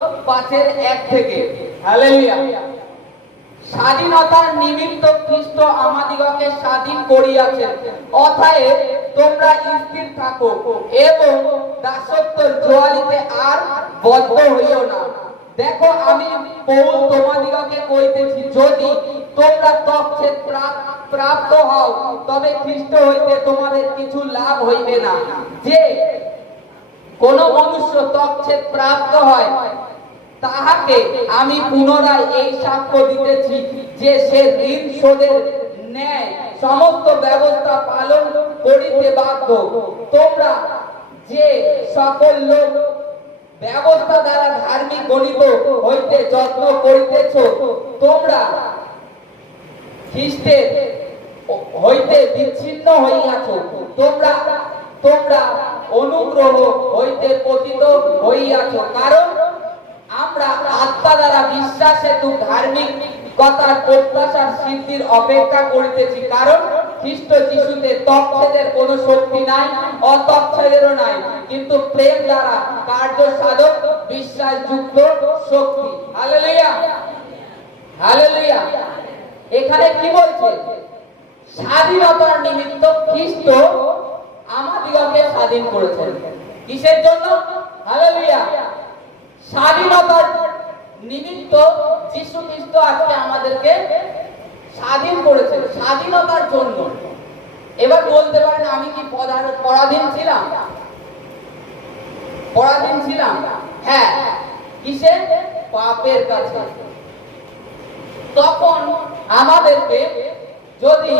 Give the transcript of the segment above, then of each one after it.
5:1 থেকে হালেলুয়া। স্বাধীনতার নিমিত্ত খ্রিস্ট আমাদিগকে স্বাধীন করিয়াছেন, অতএব তোমরা স্থির থাকো এবং দাসত্বের জোয়ালিতে আর বদ্ধ হইও না। দেখো, আমি পৌল তোমাদিগকে কইতেছি, যদি তোমরা তচ্ছেদ প্রাপ্ত হও, তবে খ্রিস্ট হইতে তোমাদের কিছু লাভ হইবে না। যে কোন মনুষ্য তচ্ছেদ প্রাপ্ত হয়, তাহাকে আমি পুনরায় এই সাক্ষ্য দিতেছি যে সে ঋণ শোধের ন্যায় সমস্ত ব্যবস্থা পালন করিতে বাধ্য। তোমরা যে সকল লোক ব্যবস্থা দ্বারা ধার্মিক গণিত হইতে যত্ন করিতেছ, তোমরা খ্রিস্টের হইতে বিচ্ছিন্ন হইয়াছ। তোমরা অনুগ্রহ হইতে পতিত হইয়াছ, কারণ আমরা আত্মা দ্বারা বিশ্বাস হেতু ধার্মিকতার প্রত্যাশার সিদ্ধির অপেক্ষা করিতেছি। কারণ খ্রিস্ট যিশুতে তচ্ছেদের কোনো শক্তি নাই, অতচ্ছেদেরও নাই, কিন্তু প্রেম দ্বারা কার্য সাধক বিশ্বাসযুক্ত শক্তি। Hallelujah, hallelujah. এখানে কি বলছে? স্বাধীনতার নিমিত্ত খ্রিস্ট আমাদিগকে স্বাধীন করেছেন। কিসের জন্য? হালেলুয়া। স্বাধীনতার নিমিত্ত যীশু খ্রিস্ট আজকে আমাদেরকে স্বাধীন করেছেন, স্বাধীনতার জন্য। এবার বলতে পারেন, আমি কি পরাধীন ছিলাম? পরাধীন ছিলাম, হ্যাঁ। কিসে? পাপের কাছে। তখন আমাদেরকে যদি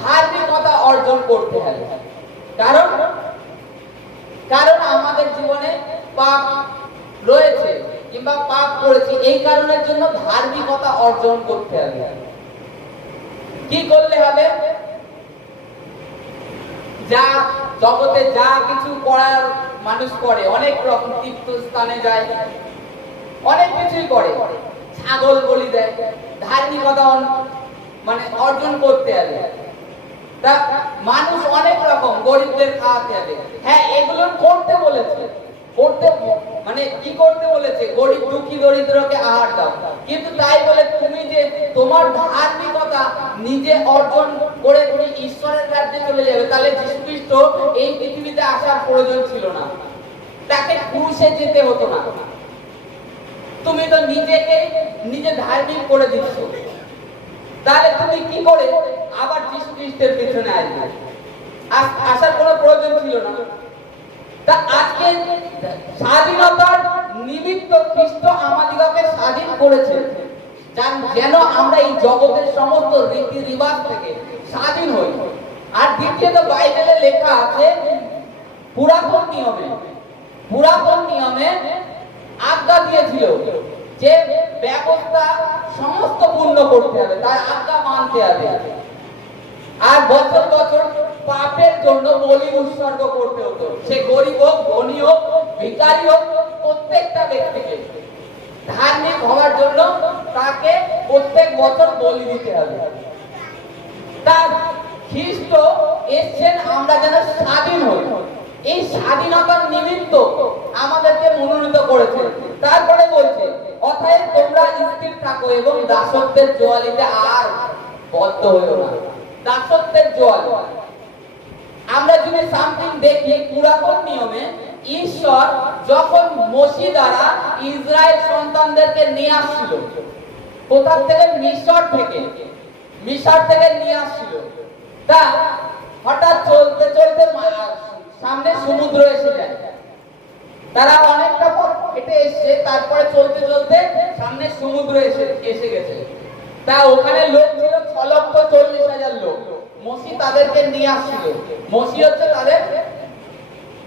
ধার্মিকতা অর্জন করতে হবে, কারণ আমাদের জীবনে পাপ রয়েছে কিংবা পাপ করেছি, এই কারণের জন্য ধার্মিকতা অর্জন করতে হবে। কি করলে হবে? যা জগতে যা কিছু করার মানুষ করে, অনেক রকম তীর্থস্থানে যায়, অনেক কিছুই করে, ছাগল বলি দেয়, ধার্মিকতা মানে অর্জন করতে হবে। তা মানুষ অনেক রকম, গরিবদের খাওয়াতে হবে, হ্যাঁ, এগুলো করতে বলেছে, করতে মানে কি করতে বলেছে? গরিব দুঃখী দরিদ্রকে আহার দাও। কিন্তু তাই বলে তুমি যে তোমার ধার্মিকতা নিজে অর্জন করে তুমি ঈশ্বরের রাজ্যে চলে যাবে, তাহলে যীশু খ্রিস্ট এই পৃথিবীতে আসার প্রয়োজন ছিল না, তাকে ক্রুশে যেতে হতো না। তুমি তো নিজে ধার্মিক করে দিচ্ছ, তাহলে তুমি কি করে আবার যীশু খ্রিস্টের পেছনে আসবে? আসার কোনো প্রয়োজন ছিল না। তা আজকে স্বাধীনতার নিমিত্ত খ্রিস্ট আমাদিগকে স্বাধীন করেছে, যেন আমরা এই জগতের সমস্ত রীতি রিবাজ থেকে স্বাধীন হই। আর দ্বিতীয়ত, বাইবেলে লেখা আছে, পুরাতন নিয়মে আজ্ঞা দিয়েছিল যে ব্যবস্থা সমস্ত পূর্ণ করতে হবে, তার আজ্ঞা মানতে হবে। আর বছর বছর পাপের জন্য বলি উৎসর্গ করতে হতো, সে গরিব হোক, ধনী হোক, ভিখারি হোক, প্রত্যেকটা ব্যক্তিকে ধার্মিক হওয়ার জন্য তাকে প্রত্যেক বছর বলি দিতে হবে। তার খ্রিস্ট এসেছেন আমরা যেন স্বাধীন হই, এই স্বাধীনতার নিমিত্ত আমাদেরকে মনোনীত করেছে। তারপরে বলছে, অতএব তোমরা স্থির থাকো এবং দাসত্বের জোয়ালিতে আর বদ্ধ হইও না। দাসত্বের জোয়াল, আমরা যদি সামথিং দেখি, পুরাতন নিয়মে ঈশ্বর যখন মোশি দ্বারা ইসরায়েল সন্তানদেরকে নিয়ে আসছিল, কোথা থেকে? মিশর থেকে নিয়ে আসছিল। তা হঠাৎ চলতে চলতে সামনে সমুদ্র এসে যায়, তারা অনেকটা পথ হেঁটে এসে, তারপরে চলতে চলতে সামনে সমুদ্র এসে গেছে। তা ওখানে লোক ছিল 6,40,000 লোক। মোশি তাদেরকে নিয়ে আসছিল। মোশি হচ্ছে তাদের,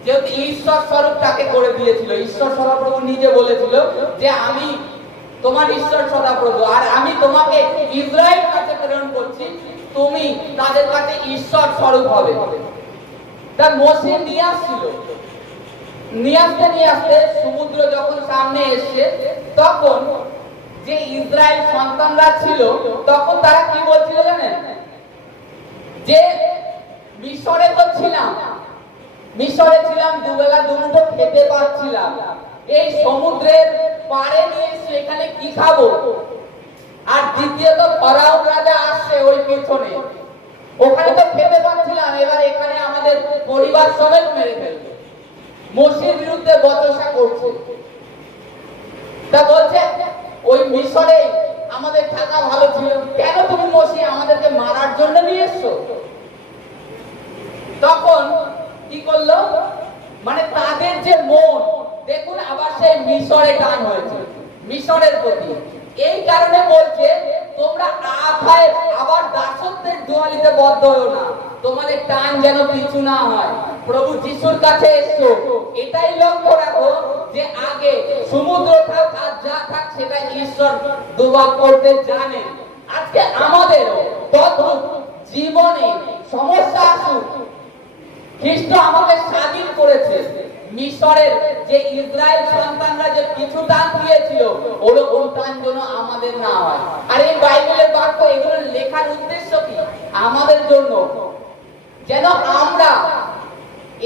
যেহেতু ঈশ্বর স্বরূপ তাকে করে দিয়েছিল, ঈশ্বর সদাপ্রভু নিজে বলেছিল যে আমি তোমার ঈশ্বর সদাপ্রভু, আর আমি তোমাকে ইসরায়েল কাছে প্রেরণ করছি, তুমি তাদের কাছে ঈশ্বর স্বরূপ হবে। তা মোশি নিয়ে আসছিল, নিয়ে আসতে সমুদ্র যখন সামনে এসে, তখন যে ইসরায়েল সন্তানরা ছিল, তখন তারা কি বলছিল জানেন? যে মিশরে ছিলাম, দুবেলা দুমুঠো খেতে পাচ্ছিলাম, এই সমুদ্রের পাড়ে নিয়ে এসে এখানে কি খাবো? আর দ্বিতীয়ত ফরাউন রাজা আসছে ওই পেছনে, ওখানে তো খেতে পাচ্ছিলাম, এবার এখানে আমাদের পরিবার সমেত মেরে ফেলবে, মসির বিরুদ্ধে বচসা করছে। তা বলছে ওই মিশরে আমাদের থাকা ভালো ছিল, কেন তুমি মসি আমাদেরকে মারার জন্য নিয়ে এসছো? তখন কি করলো, মানে তাদের যে মন দেখুন আবার সেই মিশরে টান হয়েছে, মিশরের প্রতি। এই কারণে বলছে তোমরা আবার দাসত্বের দুয়ালিতে বদ্ধ হও না, তোমাদের টান যেন পিছু না হয়, প্রভু যিশুর কাছে এসো। এটাই লক্ষ্য রাখো যে আগে সমুদ্র থাক আর যা থাক সেটা ঈশ্বর দুভাগ করতে জানেন। আজকে আমাদের জীবনে সমস্যা আসুক, খ্রিস্ট আমাকে স্বাধীন করেছে। মিশরের যে ইসরায়েল সন্তানরা যে পিছু টান দিয়েছিল, ওরকম টান যেন আমাদের না হয়। আর এই বাইবেলের বাক্য এগুলো লেখার উদ্দেশ্য কি? আমাদের জন্য, যেন আমরা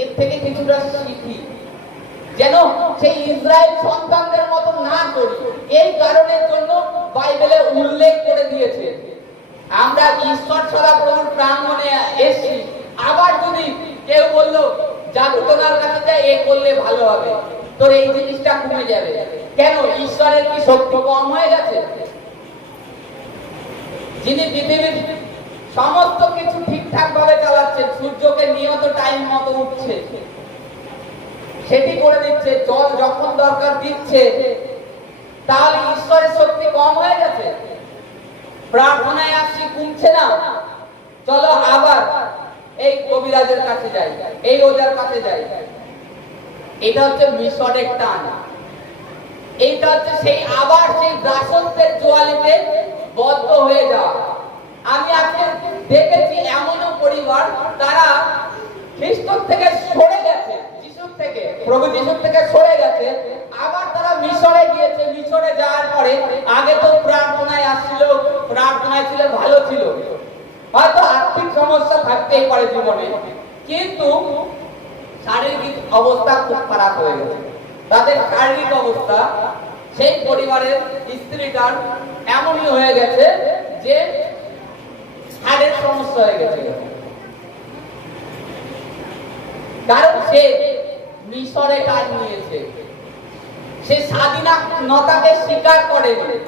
এর থেকে কিছুটা শিখি, যেন সেই ইসরায়েল সন্তানদের মতো না করি। এই কারণের জন্য বাইবেলে উল্লেখ করে দিয়েছে। আমরা ঈশ্বর ছাড়া প্রভুর প্রাঙ্গণে এসেছি, আবার যদি কেউ বললো জাদুকরের কাছে যায় এ করলে ভালো হবে, তোর এই জিনিসটা কমে যাবে, কেন? ঈশ্বরের কি শক্তি কম হয়ে গেছে? যিনি পৃথিবীর সমস্ত কিছু ঠিকঠাক ভাবে চালাচ্ছেন, সূর্যকে নিয়ত টাইম মতো উঠছে, সেটি করে দিচ্ছে, জল যখন দরকার দিচ্ছে, তাহলে ঈশ্বরের শক্তি কম হয়ে গেছে? প্রার্থনায় আসছি কমছে না, চলো আবার এই কবিরাজের কাছে যাই, এই ওজার কাছে যাই। এটা হচ্ছে মিশরের টান, এইটা হচ্ছে সেই আবার সেই দাসত্বের জোয়ালিতে বদ্ধ হয়ে যাওয়া। আমি আজকে দেখেছি এমনও পরিবার তারা খ্রিস্ট থেকে সরে গেছে, যিশুর থেকে, প্রভু যিশুর থেকে সরে গেছে, আবার তারা মিশরে গিয়েছে। মিশরে যাওয়ার পরে আগে তো প্রার্থনায় আসছিল, প্রার্থনায় ছিল, ভালো ছিল, হয়তো আর্থিক সমস্যা থাকতেই পারে জীবনে, কিন্তু শারীরিক অবস্থা খুব খারাপ হয়ে গেছে। তাদের শারীরিক অবস্থা, সেই পরিবারের স্ত্রীটার এমনই হয়ে গেছে যে হাড়ের সমস্যা হয়ে গেছে, কারণ সে মিশরে কাজ নিয়েছে, সে স্বাধীনতাকে স্বীকার করেনি।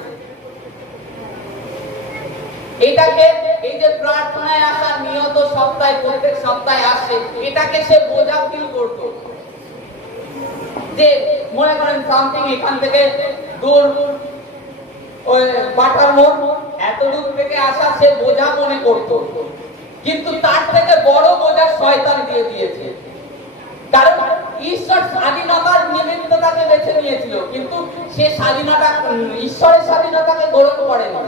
এটাকে, এই যে প্রার্থনায় আসা নিয়ত সপ্তাহে, প্রত্যেক সপ্তাহে আসে, এটাকে সে বোঝা ফিল করতো। যে মনে করেন সামথিং এখান থেকে দূর, ওই পাটার মোড়, এত দূর থেকে আসা সে বোঝা মনে করতো, কিন্তু তার থেকে বড় বোঝা শয়তান দিয়ে দিয়েছে। কারণ ঈশ্বর স্বাধীনতার নিমিত্ত তাকে বেছে নিয়েছিল, কিন্তু সে স্বাধীনতা, ঈশ্বরের স্বাধীনতাকে গ্রহণ করেনি।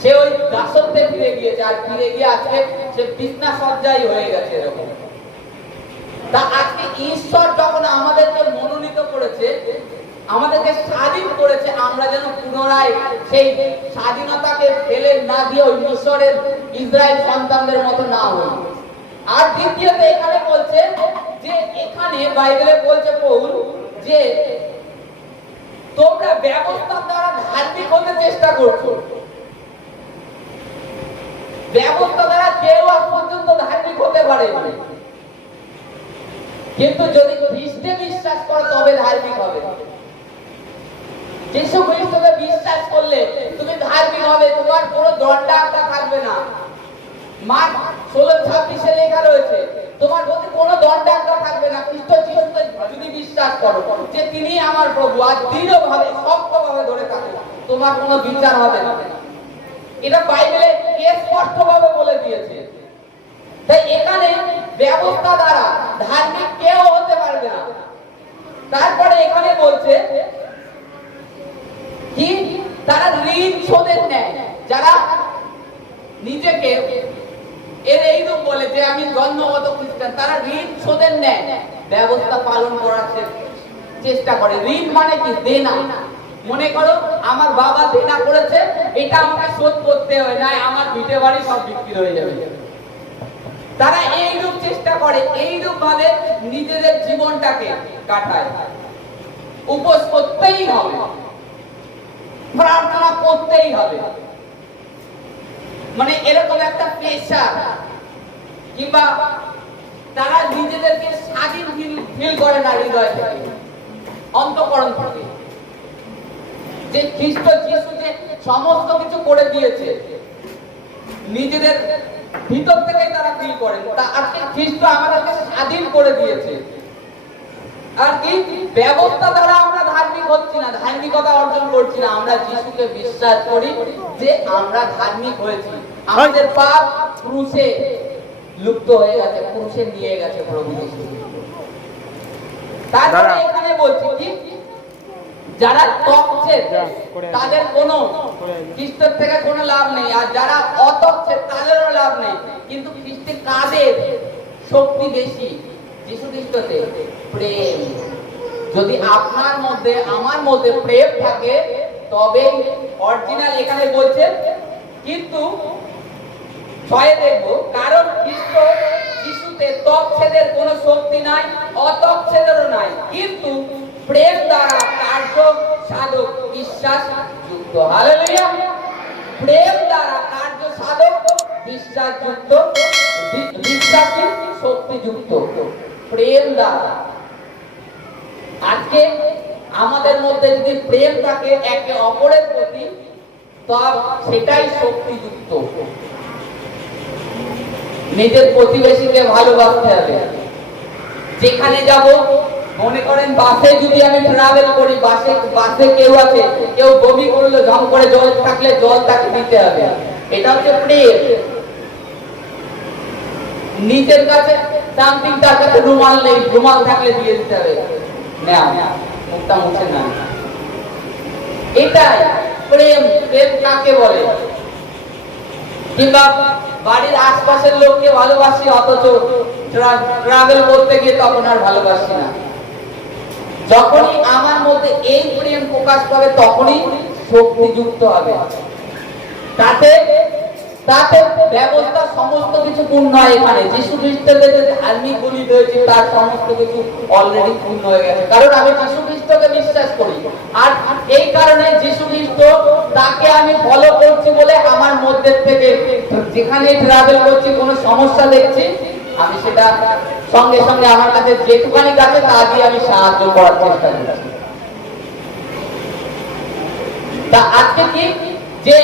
সে ওই দাসত্বে ফিরে গিয়েছে, আর ফিরে গিয়ে আজকে সে বিছনা সজ্জাই হয়ে গেছে এরকম। তা আজকে ঈশ্বর যখন আমাদেরকে মনোনীত করেছে, আমাদেরকে স্বাধীন করেছে, আমরা যেন পুনরায় সেই স্বাধীনতাকে ফেলে না দিয়ে ওই মিশরের ইসরায়েল সন্তানদের মতো না হই। আর দ্বিতীয়ত এখানে বলছে যে, এখানে বাইবেলে বলছে পৌল যে তোমরা ব্যবস্থা দ্বারা ধার্মিক হতে চেষ্টা করছো। ব্যবস্থা দ্বারা কেউ আজ পর্যন্ত ধার্মিক হতে পারে, কিন্তু যদি খ্রিস্টে বিশ্বাস করো তবে ধার্মিক হবে। যিশু খ্রিস্টকে বিশ্বাস করলে তুমি ধার্মিক হবে, তোমার কোনো দণ্ডাজ্ঞা থাকবে না। মার্ক 16:26 লেখা রয়েছে, তোমার প্রতি কোনো দণ্ডাজ্ঞা থাকবে না। খ্রিস্ট যিশুকে যদি বিশ্বাস করো যে তিনি আমার প্রভু, আর দৃঢ়ভাবে শক্তভাবে ধরে থাকো, তোমার কোনো বিচার হবে না। এটা বাইবেলে স্পষ্টভাবে বলে দিয়েছে। তাই এখানে ব্যবস্থা দ্বারা ধার্মিক কেউ হতে পারবে না। তারপরে এখানে বলছে কি, তারা ঋণ শোধের নেয়, যারা নিজেকে এর এইরূপ বলে যে আমি জন্মগত খ্রিস্টান, তারা ঋণ শোধের নেয় ব্যবস্থা পালন করার চেষ্টা করে। ঋণ মানে কি? দেনা। মনে করো আমার বাবা দেনা করেছে, এটা আমাকে শোধ করতে হয়, না আমার ভিটে বাড়ি সব বিক্রি হয়ে যাবে। তারা এইরূপ চেষ্টা করে, এইরূপ ভাবে নিজেদের জীবনটাকে কাটায়। উপোস করতেই হবে, প্রার্থনা করতেই হবে, মানে এরকম একটা প্রেশার, কিংবা তারা নিজেদেরকে স্বাধীন ফিল করে না হৃদয় থেকে, অন্তঃকরণ থেকে, যে খ্রিস্ট যিশু যে সমস্ত কিছু করে দিয়েছে, নিজেদের ভিতর থেকেই তারা ফিল করেন তা আজকে খ্রিস্ট আমাদেরকে স্বাধীন করে দিয়েছে। আর কি ব্যবস্থা দ্বারা আমরা ধার্মিক হচ্ছি না, ধার্মিকতা অর্জন করছি না, আমরা যিশুকে বিশ্বাস করি যে আমরা ধার্মিক হয়েছি, আমাদের পাপ ক্রুশে লুপ্ত হয়ে গেছে, ক্রুশে নিয়ে গেছে প্রভু যিশু। তারপরে এখানে বলছি কি, যারা তকছে তাদের কোনো খ্রিস্টের থেকে কোনো লাভ নেই, আর যারা অতকছে তাদেরও লাভ নেই। কিন্তু খ্রিস্টের কাদের শক্তি বেশি? যিশু খ্রিস্টতে প্রেম। যদি আপনার মধ্যে আমার মধ্যে প্রেম থাকে তবে অরিজিনাল। এখানে বলছে কিন্তু ছয়ে দেখবো, কারণ খ্রিস্ট যিশুতে তকছেদের কোনো শক্তি নাই, অতকছেদেরও নাই, কিন্তু প্রেম দ্বারা কার্য সাধক বিশ্বাস যুক্ত। হালেলুয়া। প্রেম দ্বারা কার্য সাধক বিশ্বাস যুক্ত, বিশ্বাসী শক্তি যুক্ত। প্রেম দ্বারা আজকে আমাদের মধ্যে যদি প্রেম থাকে একে অপরের প্রতি, তবে সেটাই শক্তিযুক্ত। নিজের প্রতিবেশীকে ভালোবাসতে হবে। যেখানে যাব, মনে করেন বাসে যদি আমি ট্রাভেল করি, বাসে কেউ আছে, কেউ বমি করলো, ঝম করে জল থাকলে জল তাকে দিতে হবে, এটা হচ্ছে প্রেম। নিজের কাছে সামথিং, তার কাছে রুমাল নেই, রুমাল থাকলে দিয়ে দিতে হবে, না মুখটা মুছে না। এটাই প্রেম। প্রেম কাকে বলে? কিংবা বাড়ির আশপাশের লোককে ভালোবাসি, অথচ ট্রাভেল করতে গিয়ে তখন আর ভালোবাসি না। যখনই আমার মধ্যে এই প্রেম প্রকাশ পাবে তখনই শক্তিযুক্ত হবে। তাতে ব্যবস্থা সমস্ত কিছু পূর্ণ হয়। এখানে যিশু খ্রিস্টের যে ধার্মিক গুলি রয়েছে তার সমস্ত কিছু অলরেডি পূর্ণ হয়ে গেছে, কারণ আমি যিশু খ্রিস্টকে বিশ্বাস করি। আর এই কারণে যিশু খ্রিস্ট, তাকে আমি ফলো করছি বলে আমার মধ্যে থেকে যেখানে ট্রাভেল করছি কোনো সমস্যা দেখছি, আমি সেটা সঙ্গে সঙ্গে আমার কাছে যেটুখানি কাছে তা দিয়ে আমি সাহায্য করার চেষ্টা করছি। তা আজকে কি যে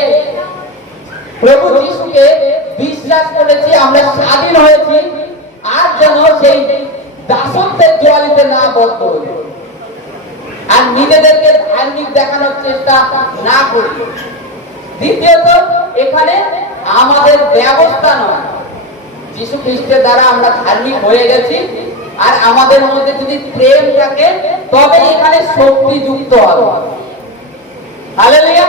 প্রভু যিশুকে বিশ্বাস করেছি, আমরা স্বাধীন হয়েছি, আর যেন সেই দাসত্বের জোয়ালিতে না বদ্ধ হই, আর নিজেদেরকে ধার্মিক দেখানোর চেষ্টা না করি। দ্বিতীয়ত, এখানে আমাদের ব্যবস্থা নয়, যিশু খ্রিস্টের দ্বারা আমরা ধার্মিক হয়ে গেছি, আর আমাদের মধ্যে যদি প্রেম থাকে তবে এখানে শক্তি যুক্ত হবে। হালেলুয়া।